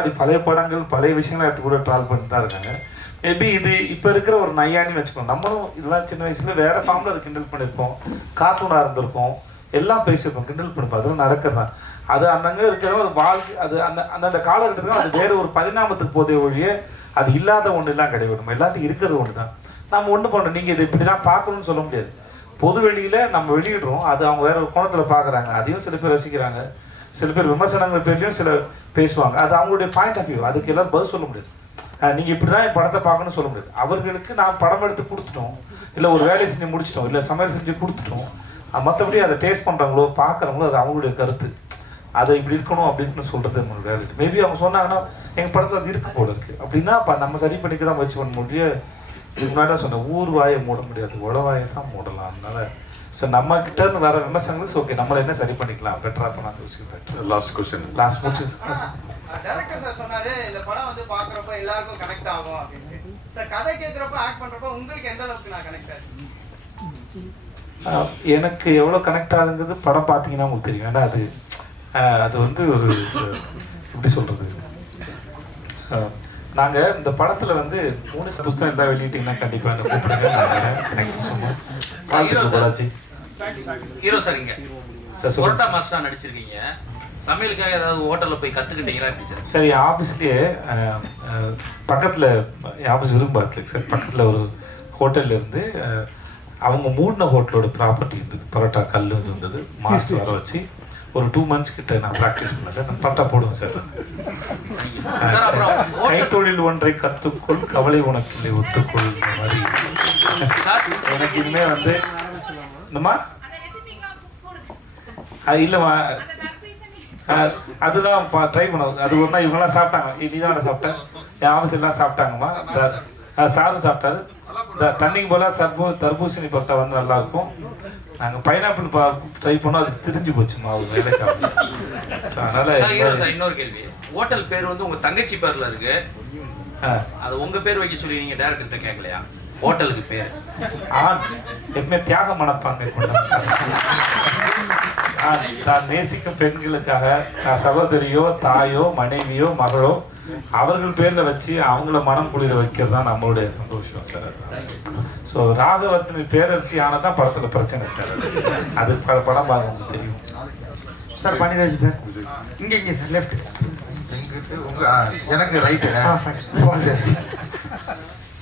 முன்னாடி பழைய படங்கள் பழைய விஷயங்களை எடுத்து கூட ட்ராவல் பண்ணிட்டு தான் இருக்காங்க. மேபி இது இப்போ இருக்கிற ஒரு நையானின்னு வச்சுக்கோங்க. நம்மளும் இதெல்லாம் சின்ன வயசுல வேற ஃபார்ம்ல அது கிண்டல் பண்ணியிருக்கோம் கார்ட்டூனாக இருந்திருக்கோம். எல்லாம் பேசியிருக்கோம் கிண்டல் பண்ணிப்போம். அதெல்லாம் நடக்கிறதான் அது அந்தங்க இருக்கிற ஒரு வாழ்க்கை அது அந்த அந்தந்த காலகட்டத்தில் அது வேற ஒரு பரிணாமத்துக்கு போதே ஒழிய அது இல்லாத ஒன்றுலாம் கிடையாது. நம்ம எல்லாத்தையும் இருக்கிறது ஒன்று தான் நம்ம ஒன்று பண்ணுறோம் நீங்கள் இது இப்படி தான் பார்க்கணும்னு சொல்ல முடியாது. பொது வெளியில் நம்ம வெளியிடுறோம். அது அவங்க வேற ஒரு கோணத்தில் பார்க்குறாங்க. அதையும் சில பேர் ரசிக்கிறாங்க. சில பேர் விமர்சனங்கள் பேர்லையும் சில பேசுவாங்க. அது அவங்களுடைய பாயிண்ட் ஆஃப் வியூ அதுக்கு எல்லாரும் பதில் சொல்ல முடியாது. நீங்கள் இப்படி தான் என் படத்தை பார்க்கணும்னு சொல்ல முடியாது. அவர்களுக்கு நான் படம் எடுத்து கொடுத்துட்டோம். இல்லை ஒரு வேலையை செஞ்சு முடிச்சிட்டோம். இல்லை சமையல் செஞ்சு கொடுத்துட்டோம். மற்றபடி அதை டேஸ்ட் பண்ணுறாங்களோ பார்க்குறவங்களோ அது அவங்களுடைய கருத்து. அதை இப்படி இருக்கணும் அப்படின்னு சொல்கிறது என்னோட வேலை மேபி அவங்க சொன்னாங்கன்னா எங்கள் படத்தில் அது இருக்க போல இருக்குது அப்படின்னா நம்ம சரி பண்ணிக்க தான் முயற்சி பண்ண முடியும். இதுக்கு முன்னாடி சொன்னேன் ஊர் வாயை மூட முடியாது உளவாயை தான் மூடலாம். அதனால ஸோ நம்ம கிட்ட இருந்து வர விமர்சனங்கள் ஓகே நம்மள என்ன சரி பண்ணிக்கலாம்? பெட்டரா பண்ணலாம் யோசிக்கிறேன். லாஸ்ட் கொஸ்டின் லாஸ்ட் முடிச்சு டேரக்டர் சார் சொன்னாரு இந்த படம் வந்து பாக்குறப்ப எல்லாருக்கும் கனெக்ட் ஆகும் அப்படின்ட்டு சார் கதை கேட்கறப்ப ஆக்ட் பண்றப்ப உங்களுக்கு எந்த அளவுக்கு நான் கனெக்ட் ஆச்சு? எனக்கு எவ்வளோ கனெக்ட் ஆகுங்கிறது படம் பார்த்தீங்கன்னா உங்களுக்கு தெரியும். ஏன்னா அது அது வந்து ஒரு ஒரு எப்படி சொல்றது? ஆஹ் நாங்க இந்த படத்துல வந்து மூணு புஸ்தகம் எல்லாம் வெளியிட்டீங்கன்னா கண்டிப்பா என்ன கூப்பிடுங்க. Hero sir. இங்க. சார் சொல்லுங்க. புரோட்டா மாஸ்டரா நடிச்சிருக்கீங்க. சமையலுக்காக ஏதாவது ஹோட்டல்ல போய் கத்துக்கிட்டீங்களா எப்படி சார்? சரி என் ஆஃபீஸ்லேயே பக்கத்தில் என் ஆஃபீஸ் விரும்பாத்துக்கு சார். பக்கத்தில் ஒரு ஹோட்டல்ல இருந்து அவங்க மூடின ஹோட்டலோட ப்ராப்பர்ட்டி இருந்தது. பரோட்டா கல் இருந்தது மாஸ்டர் வர வச்சு ஒரு டூ மந்த்ஸ் கிட்ட நான் ப்ராக்டிஸ் பண்ணேன் சார். நான் போடுவேன் சார். கைத்தொழில் ஒன்றை கற்றுக்கொள் கவலை உனக்கில்லை ஒத்துக்கொள் மாதிரி எனக்கு இனிமே வந்து என்னம்மா? அது இல்லைம்மா. அதுதான் ட்ரை பண்ணது. அது நாள் இவங்கெல்லாம் சாப்பிட்டாங்க. நீ தான் சாப்பிட்டேன். என் ஆஃபீஸ் எல்லாம் சாப்பிட்டாங்கம்மா. சாரும் சாப்பிட்டாரு. த- தண்ணிக்கு போல தர்பூ தர்பூசணி பரோட்டா வந்து நல்லா இருக்கும் நாங்கள் பைனாப்பிள் பா ட்ரை பண்ணோம் அது திரிஞ்சு வேலைக்காக ஸோ அதனால இன்னொரு கேள்வி. ஹோட்டல் பேர் வந்து உங்க தங்கச்சி பேர்ல இருக்கு. அது உங்க பேர் வைக்க சொல்லி நீங்க டேரக்டர் கேட்கலையா ஹோட்டலுக்கு பேர். ஆண் எப்பவுமே தியாக. ஆண் தான் நேசிக்கும் பெண்களுக்காக தான் சகோதரியோ தாயோ மனைவியோ மகளோ அவர்கள் பேர்ல வச்சு அவங்கள மனம் குளிர வைக்கிறது தான் நம்மளுடைய சந்தோஷம் சார். ஸோ ராகவர்த்தனி பேரரசி ஆனதான் படத்துல பிரச்சனை சார். அது. படம் பாருங்க உங்களுக்கு தெரியும். சார் பண்ணிராஜன் சார். இங்கே இங்கே சார் லெஃப்ட் எனக்கு ரைட்டு சார்.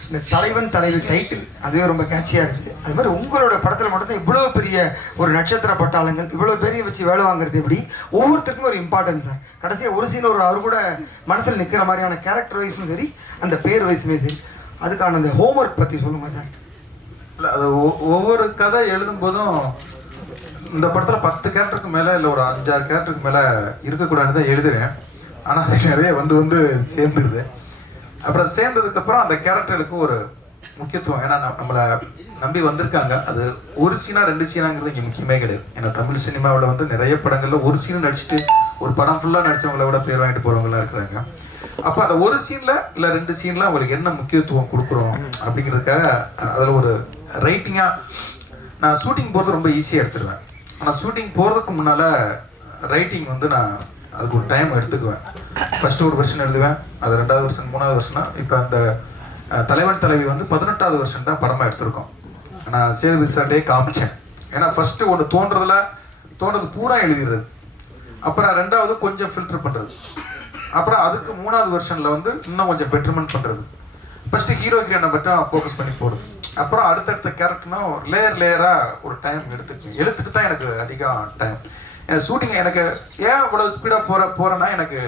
இந்த தலைவன் தலைவி டைட்டில் அதுவே ரொம்ப கேட்சியாக இருக்குது அது மாதிரி உங்களோட படத்தில் மட்டும்தான் இவ்வளோ பெரிய ஒரு நட்சத்திர பட்டாளங்கள் இவ்வளோ பெரிய வச்சு வேலை வாங்குறது எப்படி? ஒவ்வொருத்தருக்கும் ஒரு இம்பார்ட்டன்ஸ் சார் கடைசியாக ஒரு சீன் ஒரு அவர் கூட மனசில் நிற்கிற மாதிரியான கேரக்டர் வைஸும் சரி அந்த பேர் வைஸுமே சரி. அதுக்கான அந்த ஹோம்ஒர்க் பற்றி சொல்லுங்கள் சார் இல்லை அது ஒ- ஒவ்வொரு கதை எழுதும் போதும் இந்த படத்தில் பத்து கேரக்டருக்கு மேலே இல்லை ஒரு அஞ்சாறு கேரக்டருக்கு மேலே இருக்கக்கூடாதுன்னு தான் எழுதுவேன். ஆனால் அது நிறைய வந்து வந்து சேர்ந்துருது. அப்புறம் சேர்ந்ததுக்கப்புறம் அந்த கேரக்டருக்கு ஒரு முக்கியத்துவம். ஏன்னா நம்மளை நம்பி வந்திருக்காங்க. அது ஒரு சீனா ரெண்டு சீனாங்கிறது இங்கே முக்கியமே கிடையாது. ஏன்னா தமிழ் சினிமாவில் வந்து நிறைய படங்களில் ஒரு சீன் நடிச்சுட்டு ஒரு படம் ஃபுல்லாக நடித்தவங்கள விட பேர் வாங்கிட்டு போகிறவங்களாம் இருக்கிறாங்க. அப்போ அந்த ஒரு சீனில் இல்லை ரெண்டு சீனில் அவங்களுக்கு என்ன முக்கியத்துவம் கொடுக்குறோம் அப்படிங்கிறதுக்காக அதில் ஒரு ரைட்டிங்காக நான் ஷூட்டிங் போகிறது ரொம்ப ஈஸியாக எடுத்துருவேன். ஆனால் ஷூட்டிங் போகிறதுக்கு முன்னால் ரைட்டிங் வந்து நான் அதுக்கு ஒரு டைம் எடுத்துக்குவேன். ஃபர்ஸ்ட் ஒரு வருஷன் எழுதுவேன் அது ரெண்டாவது வருஷன் மூணாவது வருஷம்னா இப்போ அந்த தலைவன் தலைவி வந்து பதினெட்டாவது வருஷம் தான் படமாக எடுத்திருக்கோம். நான் சேது சார்டே காமிச்சேன். ஏன்னா ஃபர்ஸ்ட் ஒன்று தோன்றதுல தோன்றது பூரா எழுதிடுறது. அப்புறம் ரெண்டாவது கொஞ்சம் ஃபில்டர் பண்ணுறது அப்புறம் அதுக்கு மூணாவது வருஷனில் வந்து இன்னும் கொஞ்சம் பெட்டர்மெண்ட் பண்ணுறது ஃபர்ஸ்ட் ஹீரோ ஹீரோனை மட்டும் ஃபோக்கஸ் பண்ணி போடுது அப்புறம் அடுத்தடுத்த கேரக்டர்னா லேயர் லேயராக ஒரு டைம் எடுத்துக்கு எழுத்துக்கு தான் எனக்கு அதிகம் டைம் எனக்கு ஷூட்டிங் எனக்கு ஏன் இவ்வளோ ஸ்பீடாக போகிற போகிறேன்னா எனக்கு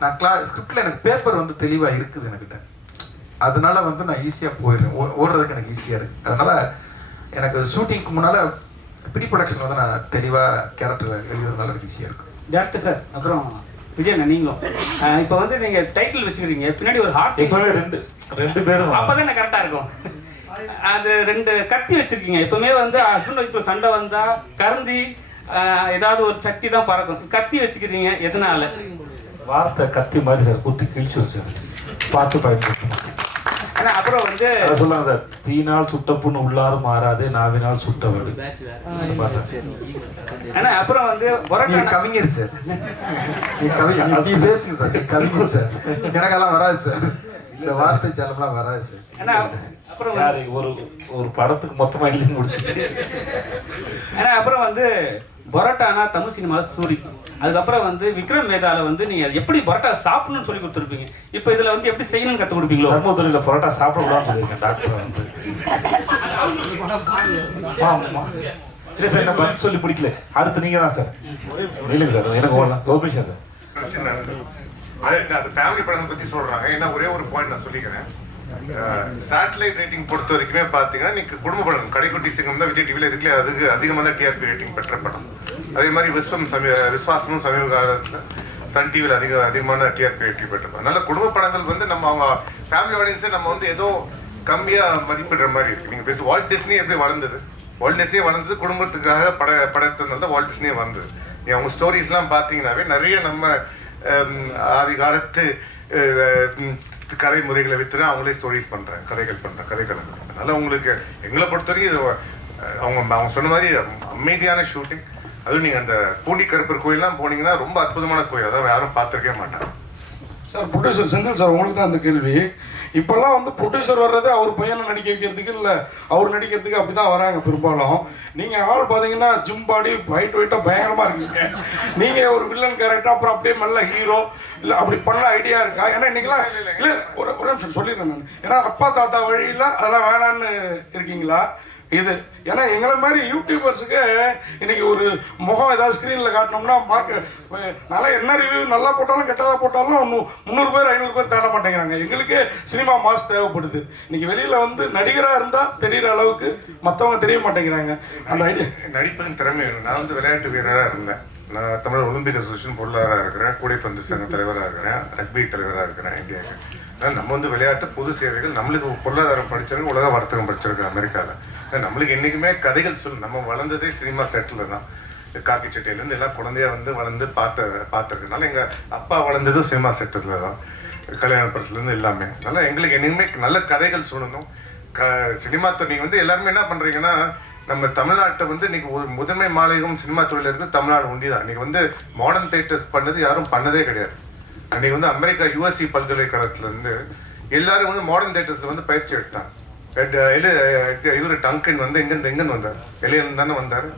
நான் கிளா ஸ்கிரிப்டில் எனக்கு பேப்பர் வந்து தெளிவாக இருக்குது எனக்கிட்ட. அதனால வந்து நான் ஈஸியாக போயிடுறேன். ஓ- ஓடுறதுக்கு எனக்கு ஈஸியாக இருக்குது அதனால எனக்கு ஷூட்டிங்க்கு முன்னால் ப்ரீ ப்ரொடக்ஷன் வந்து நான் தெளிவாக கேரக்டர் எழுதுறதுனால எனக்கு ஈஸியாக இருக்கும் டேரக்டர் சார் அப்புறம் விஜய் அண்ணா, நீங்களும். இப்போ வந்து நீங்க டைட்டில் வச்சுக்கிறீங்க. பின்னாடி ஒரு ஹார்ட் இப்பவே ரெண்டு ரெண்டு பேரும் அப்பதான் கரெக்டா இருக்கும். அது ரெண்டு கத்தி வச்சிருக்கீங்க. எப்பவுமே வந்து ஹஸ்பண்ட் ஒய்ஃப்ல சண்டை வந்தா கருந்தி ஏதாவது ஒரு சட்டி தான் பறக்கும். கத்தி வச்சுக்கிறீங்க எதனால? வார்த்தை கத்தி மாதிரி சார் குத்தி கிழிச்சு சார். பார்த்து பயன்படுத்தணும் அப்புறம் வந்து சொல்லுங்க சார். தீனால் சுட்ட புண்ணு உள்ளாரும் மாறாது நாவினால் சுட்ட வடு ஆனா அப்புறம் வந்து கவிஞர் சார். நீ கவிஞர் நீ- பேசுங்க சார். நீ கவிஞர் சார். எனக்கெல்லாம் வராது சார். இந்த வார்த்தை ஜலம்லாம் வராது சார். ஆனா அப்புறம் ஒரு ஒரு படத்துக்கு மொத்தமா எழுதி முடிச்சு. ஆனா அப்புறம் வந்து பரோட்டானா தமிழ் சினிமாவில் சூரி. அதுக்கப்புறம் வந்து விக்ரம் வேதால வந்து நீங்க எப்படி பரோட்டா சாப்பிடணும்னு சொல்லி கொடுத்துருப்பீங்க. இப்போ இதுல வந்து எப்படி செய்யணும்னு கத்து கொடுப்பீங்களோ? தர்மபுரியில பரோட்டா சாப்பிடக்கூடாதுன்னு சொல்லியிருக்கேன் டாக்டர் வந்து. இல்லை சார் என்ன பதில் சொல்லி பிடிக்கல அடுத்து நீங்க தான் சார். இல்லைங்க சார் எனக்கு ஓடலாம் கோபிஷா சார். அது ஃபேமிலி படத்தை பத்தி சொல்றாங்க. ஏன்னா ஒரே ஒரு பாயிண்ட் நான் சொல்லிக்கிறேன். சேட்டலைட் ரேட்டிங் பொறுத்த வரைக்குமே பார்த்தீங்கன்னா நீங்க குடும்ப படம் கடைக்குட்டி சிங்கம் தான் விஜய் டிவியில் இதுல அதுக்கு அதிகமான டிஆர்பி ரேட்டிங் பெற்ற படம். அதே மாதிரி விஸ்வம் சமீ விஸ்வாசமும் சமீப காலத்தில் சன் டிவியில் அதிக அதிகமான டிஆர்பி ரேட்டிங் பெற்ற படம். அதனால குடும்ப படங்கள் வந்து நம்ம அவங்க ஃபேமிலி ஆடியன்ஸை நம்ம வந்து ஏதோ கம்மியாக மதிப்பிடுற மாதிரி இருக்கு. நீங்கள் பேச வால்ட் டிஸ்னி எப்படி வளர்ந்தது? வால்ட் டிஸ்னி வளர்ந்தது குடும்பத்துக்காக பட படத்தினால தான் வால்ட் டிஸ்னியே வந்தது. நீங்க அவங்க ஸ்டோரிஸ்லாம் பார்த்தீங்கன்னாவே நிறைய நம்ம ஆதி காலத்து கதை முறைகளை வித்து அவங்களே ஸ்டோரிஸ் பண்ணுறேன் கதைகள் பண்ணுறேன் கதைகள் அதனால் உங்களுக்கு எங்களை பொறுத்த வரைக்கும் இது அவங்க அவங்க சொன்ன மாதிரி அமைதியான ஷூட்டிங் அதுவும் நீங்கள் அந்த பூண்டி கருப்பர் கோயில்லாம் போனீங்கன்னா ரொம்ப அற்புதமான கோயில். அதான் யாரும் பார்த்துருக்கவே மாட்டாங்க சார் ப்ரொடியூசர் செந்தில் சார் உங்களுக்கு தான் அந்த கேள்வி. இப்போல்லாம் வந்து ப்ரொடியூசர் வர்றது அவர் பையனை நடிக்க வைக்கிறதுக்கு இல்லை அவர் நடிக்கிறதுக்கு அப்படி தான் வராங்க பெரும்பாலும். நீங்கள் ஆள் பார்த்தீங்கன்னா ஜிம் பாடி ஒயிட் ஒயிட்டாக பயங்கரமாக இருக்கீங்க. நீங்கள் ஒரு வில்லன் கேரக்டர் அப்புறம் அப்படியே மெல்ல ஹீரோ இல்லை அப்படி பண்ண ஐடியா இருக்கா? ஏன்னா இன்னைக்கெல்லாம் இல்லை ஒரு ஒரு நிமிஷம் சொல்லிடுறேன் நான். ஏன்னா அப்பா தாத்தா வழியில் அதெல்லாம் வேணான்னு இருக்கீங்களா? இது ஏன்னா எங்களை மாதிரி யூடியூபர்ஸுக்கு இன்னைக்கு ஒரு முகம் ஏதாவது ஸ்க்ரீனில் காட்டினோம்னா மார்க்க நல்லா என்ன ரிவ்யூ நல்லா போட்டாலும் கெட்டதாக போட்டாலும் நூ- முந்நூறு பேர் ஐநூறு பேர் தேட மாட்டேங்கிறாங்க. எங்களுக்கு சினிமா மாஸ் தேவைப்படுது. இன்னைக்கு வெளியில் வந்து நடிகராக இருந்தால் தெரிகிற அளவுக்கு மற்றவங்க தெரிய மாட்டேங்கிறாங்க. அந்த ஐடியா நடிப்பதன் திறமை நான் வந்து விளையாட்டு வீரராக இருந்தேன். நான் தமிழ் ஒலிம்பிக் அசோசியேஷன் பொருளாளராக இருக்கிறேன். கூடைப்பந்து சங்க தலைவராக இருக்கிறேன். ரக்பி தலைவராக இருக்கிறேன் இந்தியாவுக்கு அதனால நம்ம வந்து விளையாட்டு பொது சேவைகள் நம்மளுக்கு பொருளாதாரம் படிச்சிருக்கு உலக வர்த்தகம் படிச்சிருக்கு அமெரிக்காவில் நம்மளுக்கு என்றைக்குமே கதைகள் சொல்லு நம்ம வளர்ந்ததே சினிமா செட்டில் தான். காக்கி சட்டையிலேருந்து எல்லாம் குழந்தையா வந்து வளர்ந்து பார்த்த பார்த்துருக்கனால எங்கள் அப்பா வளர்ந்ததும் சினிமா செட்டில் தான். கல்யாண படத்துலேருந்து எல்லாமே. அதனால் எங்களுக்கு என்னைக்குமே நல்ல கதைகள் சொல்லணும். க சினிமா துறை நீங்கள் வந்து எல்லாருமே என்ன பண்ணுறீங்கன்னா நம்ம தமிழ்நாட்டை வந்து இன்னைக்கு ஒரு முதன்மை மாநிலம் சினிமா தொழில் இருக்குது தமிழ்நாடு ஒண்டி தான். இன்னைக்கு வந்து மாடர்ன் தேட்டர்ஸ் பண்ணது யாரும் பண்ணதே கிடையாது. அன்னைக்கு வந்து அமெரிக்கா யூஎஸ்சி பல்கலைக்கழகத்துலேருந்து எல்லாரும் வந்து மாடர்ன் தேட்டர்ஸில் வந்து பயிற்சி எடுத்தாங்க. இவர் டங்கன் வந்து எங்கேருந்து எங்கேருந்து வந்தார். வெளியிருந்து தானே வந்தார்.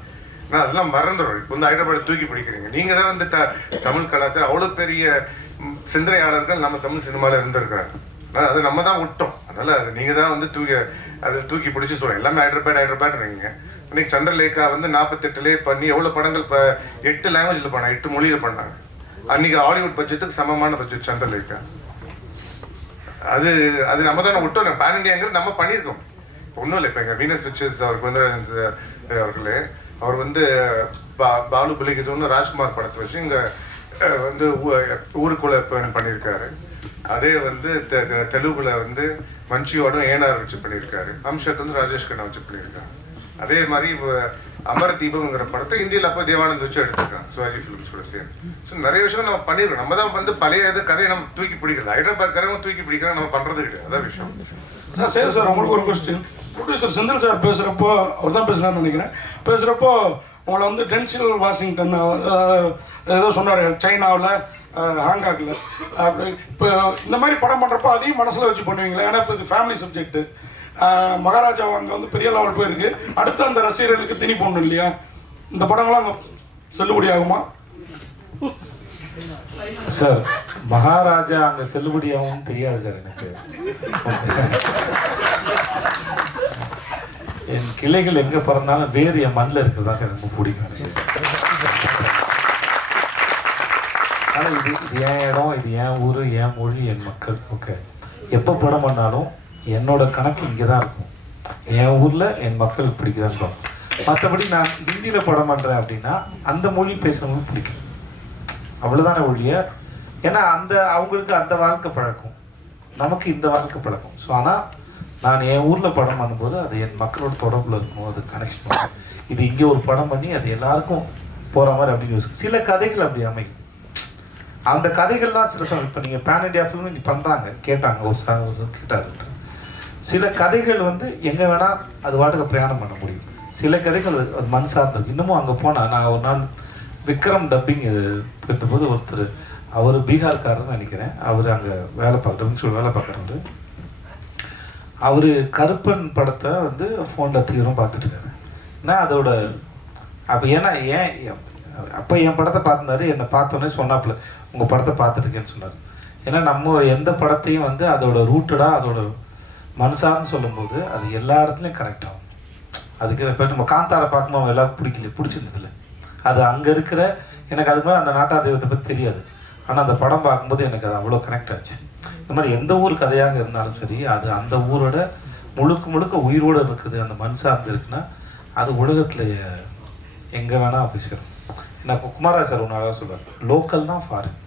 ஆனால் அதெல்லாம் மறந்துடும் இப்போ வந்து ஹைதராபாத் தூக்கி பிடிக்கிறீங்க. நீங்கள் தான் வந்து த தமிழ் கலாச்சாரம் அவ்வளோ பெரிய சிந்தனையாளர்கள் நம்ம தமிழ் சினிமாவில் இருந்திருக்கிறாங்க. ஆனால் அதை நம்ம தான் விட்டோம். அதனால் அது நீங்கள் தான் வந்து தூக்கி அதை தூக்கி பிடிச்சி சொல்கிறேன் எல்லாமே ஹைதராபாத் ஹைதராபாத் இன்னைக்கு சந்திரலேகா வந்து நாற்பத்தெட்டுலேயே பண்ணி எவ்வளோ படங்கள் இப்போ எட்டு லாங்குவேஜில் பண்ணாங்க எட்டு மொழியில் பண்ணாங்க. அன்றைக்கி ஹாலிவுட் பட்ஜெட்டுக்கு சமமான பட்ஜெட் சந்திரலேகா. அது அது நம்ம தானே விட்டோம் பேன் இண்டியாங்கிறது நம்ம பண்ணியிருக்கோம். ஒன்றும் இல்லை. இப்போ எங்கள் வீனஸ் பிக்சர்ஸ் அவருக்கு வந்து அவர்களே அவர் வந்து பா பாலு ஒன்று ராஜ்குமார் படத்தை வச்சு இங்கே வந்து ஊ- ஊருக்குள்ள பண்ணியிருக்காரு. அதே வந்து தெ- தெலுங்குல வந்து மஞ்சியோடும் ஏனார் வச்சு பண்ணியிருக்காரு. அம்ஷத் வந்து ராஜேஷ் கண்ணா வச்சு பண்ணியிருக்காரு. அதே மாதிரி இப்போ அமர தீபம்ங்கிற படத்தை இந்தியில் அப்போ தேவானந்த் வச்சு எடுத்துருக்கான் சிவாஜி ஃபிலிம்ஸ் கூட சேர்ந்து. ஸோ நிறைய விஷயம் நம்ம பண்ணிடுறோம் நம்ம தான் வந்து பழைய இது கதையை நம்ம தூக்கி பிடிக்கல. ஹைதராபாத் கரையும் தூக்கி பிடிக்கிறோம் நம்ம பண்ணுறது கிடையாது. அதான் விஷயம். நான் சரி சார் உங்களுக்கு ஒரு கொஸ்டின் ப்ரொடியூசர் செந்தில் சார் பேசுகிறப்போ அவர் தான் பேசுகிறான்னு நினைக்கிறேன். பேசுகிறப்போ உங்களை வந்து டென்சில் வாஷிங்டன் ஏதோ சொன்னார் சைனாவில் ஹாங்காங்கில் அப்படி இப்போ இந்த மாதிரி படம் பண்ணுறப்போ அதையும் மனசில் வச்சு பண்ணுவீங்களா? ஏன்னா இப்போ இது ஃபேமிலி சப்ஜெக்ட்டு மகாராஜா அங்கே வந்து பெரிய லெவல் போயிருக்கு. அடுத்து அந்த ரசிகர்களுக்கு திணி போடணும் இல்லையா? இந்த படங்கள்லாம் அங்கே செல்லுபடி ஆகுமா? சார் மகாராஜா அங்க செல்லுபடியாகவும் தெரியாது சார் எனக்கு. என் கிளைகள் எங்க பிறந்தாலும் வேறு என் மண்ணில் இருக்கிறதா தான் சார் ரொம்ப பிடிக்கும் ஆனால் இது இது என் இடம் இது என் ஊர் என் மொழி என் மக்கள். ஓகே எப்போ படம் பண்ணாலும் என்னோட கணக்கு இங்கே தான் இருக்கும். என் ஊரில் என் மக்கள் பிடிக்குதான் இருக்கும் மற்றபடி நான் ஹிந்தியில் படம் பண்ணுறேன் அப்படின்னா அந்த மொழி பேசுறவங்களுக்கு பிடிக்கும். அவ்வளோதானே ஒழிய ஏன்னா அந்த அவங்களுக்கு அந்த வாழ்க்கை பழக்கம். நமக்கு இந்த வாழ்க்கை பழக்கம். ஸோ ஆனால் நான் என் ஊரில் படம் பண்ணும்போது அது என் மக்களோட தொடர்பில் இருக்கும். அது கனெக்ஷன் இது இங்கே ஒரு படம் பண்ணி அது எல்லாருக்கும் போகிற மாதிரி அப்படின்னு யோசிக்கும். சில கதைகள் அப்படி அமையும். அந்த கதைகள் தான் சில சமயம் இப்போ நீங்கள் பேன் இண்டியா ஃபிலிம் நீ பண்ணுறாங்க கேட்டாங்க ஒரு சார் கேட்டார் சில கதைகள் வந்து எங்கே வேணால் அது வாட்டுக்கு பிரயாணம் பண்ண முடியும். சில கதைகள் அது மண் சார்ந்தது. இன்னமும் அங்கே போனால் நான் ஒரு நாள் விக்ரம் டப்பிங் போது ஒருத்தர் அவர் பீகார்காரர்னு நினைக்கிறேன். அவர் அங்கே வேலை பார்க்குறதுன்னு சொல்லி வேலை பார்க்குறவர் அவர் கருப்பன் படத்தை வந்து ஃபோனில் தீவிரம் பார்த்துட்டு இருக்காரு நான் அதோட அப்போ ஏன்னா ஏன் அப்போ என் படத்தை பார்த்துருந்தாரு என்னை பார்த்தோன்னே சொன்னாப்புல உங்கள் படத்தை பார்த்துருக்கேன்னு சொன்னார். ஏன்னா நம்ம எந்த படத்தையும் வந்து அதோட ரூட்டடாக அதோட மனசார்னு சொல்லும்போது அது எல்லா இடத்துலையும் கனெக்ட் ஆகும். அதுக்கு இப்போ நம்ம காந்தாரை பார்க்கும்போது அவங்க எல்லாருக்கும் பிடிக்கல பிடிச்சிருந்ததில்ல. அது அங்கே இருக்கிற எனக்கு அது மாதிரி அந்த நாட்டார் தெய்வத்தை பற்றி தெரியாது. ஆனால் அந்த படம் பார்க்கும்போது எனக்கு அது அவ்வளோ கனெக்ட் ஆச்சு. இந்த மாதிரி எந்த ஊர் கதையாக இருந்தாலும் சரி அது அந்த ஊரோட முழுக்க முழுக்க உயிரோடு இருக்குது அந்த மண் சார்ந்து இருக்குன்னா அது உலகத்தில் எங்கே வேணால் போய் சேரும். ஏன்னா இப்போ குமாரா சார் ஒன்று அழகாக சொல்வார் லோக்கல் தான் ஃபாரின்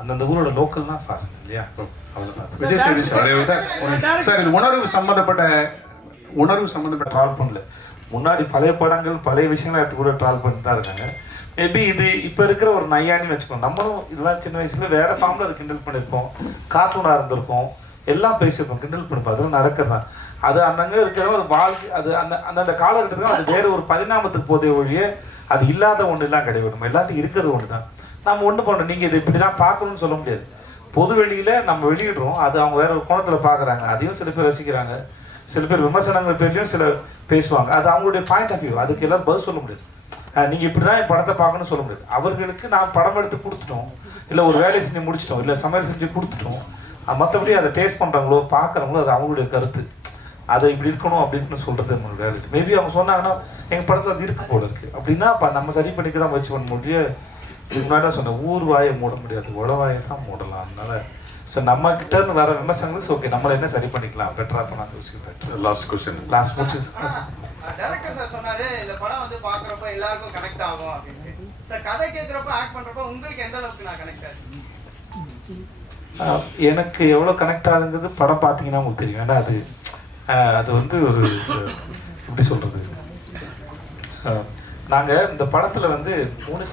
அந்தந்த ஊரோட லோக்கல் தான் ஃபாரின் இல்லையா? அவ்வளோதான் விஜய் சேவி சார் சார். சார் இது உணர்வு சம்பந்தப்பட்ட உணர்வு சம்பந்தப்பட்ட ட்ராவல் பண்ணல. முன்னாடி பழைய படங்கள் பழைய விஷயங்களை எடுத்து கூட ட்ராவல் பண்ணிட்டு தான் இருக்காங்க. மேபி இது இப்போ இருக்கிற ஒரு நையானி வச்சுக்கோங்க. நம்மளும் இதெல்லாம் சின்ன வயசுல வேற ஃபார்ம்ல அது கிண்டல் பண்ணியிருக்கோம். கார்ட்டூனாக இருந்திருக்கோம். எல்லாம் பேசியிருக்கோம். கிண்டல் பண்ணிப்போம் அதெல்லாம் நடக்கிறது தான். அது அந்தங்க இருக்கிற ஒரு வாழ்க்கை அது அந்த அந்தந்த காலகட்டத்தில் அது வேற ஒரு பரிணாமத்துக்கு போதே ஒழிய அது இல்லாத ஒன்று எல்லாம் கிடையாது. நம்ம எல்லாத்தையும் இருக்கிறது ஒன்று தான் நம்ம ஒன்று பண்ணணும். நீங்கள் இது இப்படி தான் பார்க்கணும்னு சொல்ல முடியாது. பொது வெளியில் நம்ம வெளியிடுறோம். அது அவங்க வேற ஒரு கோணத்தில் பார்க்குறாங்க. அதையும் சில பேர் ரசிக்கிறாங்க. சில பேர் விமர்சனங்கள் பேர்லையும் சில பேசுவாங்க. அது அவங்களுடைய பாயிண்ட் ஆஃப் வியூ அதுக்கு எல்லாம் பதில் சொல்ல முடியாது. நீங்கள் இப்படி தான் என் படத்தை பார்க்கணும்னு சொல்ல முடியாது. அவர்களுக்கு நான் படம் எடுத்து கொடுத்துட்டோம். இல்லை ஒரு வேலையை செஞ்சு முடிச்சிட்டோம். இல்லை சமையல் செஞ்சு கொடுத்துட்டோம். மற்றபடி அதை டேஸ்ட் பண்ணுறாங்களோ பார்க்குறவங்களோ அது அவங்களுடைய கருத்து. அதை இப்படி இருக்கணும் அப்படின்னு சொல்கிறது நம்மளுடைய வேலை மேபி அவங்க சொன்னாங்கன்னா எங்கள் படத்தில் அது இருக்கு போல இருக்குது அப்படின்னா நம்ம சரி பண்ணிக்க தான் முயற்சி பண்ண முடியும். இதுக்கு முன்னாடி தான் சொன்னேன் ஊர் வாயை மூட முடியாது உட வாயை தான் மூடலாம். அதனால ஸோ நம்ம கிட்ட இருந்து வர விமர்சனங்கள் ஓகே நம்மள என்ன சரி பண்ணிக்கலாம்? பெட்டரா பண்ணலாம் யோசிக்கிறேன். லாஸ்ட் கொஸ்டின் லாஸ்ட் முடிச்சு டேரக்டர் சார் சொன்னாரு இந்த படம் வந்து பாக்குறப்ப எல்லாருக்கும் கனெக்ட் ஆகும் அப்படின்ட்டு சார் கதை கேட்கறப்ப ஆக்ட் பண்றப்ப உங்களுக்கு எந்த அளவுக்கு நான் கனெக்ட் ஆச்சு எனக்கு எவ்வளோ கனெக்ட் ஆகுங்கிறது படம் பார்த்தீங்கன்னா உங்களுக்கு தெரியும். ஏன்னா அது அது வந்து ஒரு எப்படி சொல்கிறது நாங்கள் இந்த படத்தில் வந்து மூணு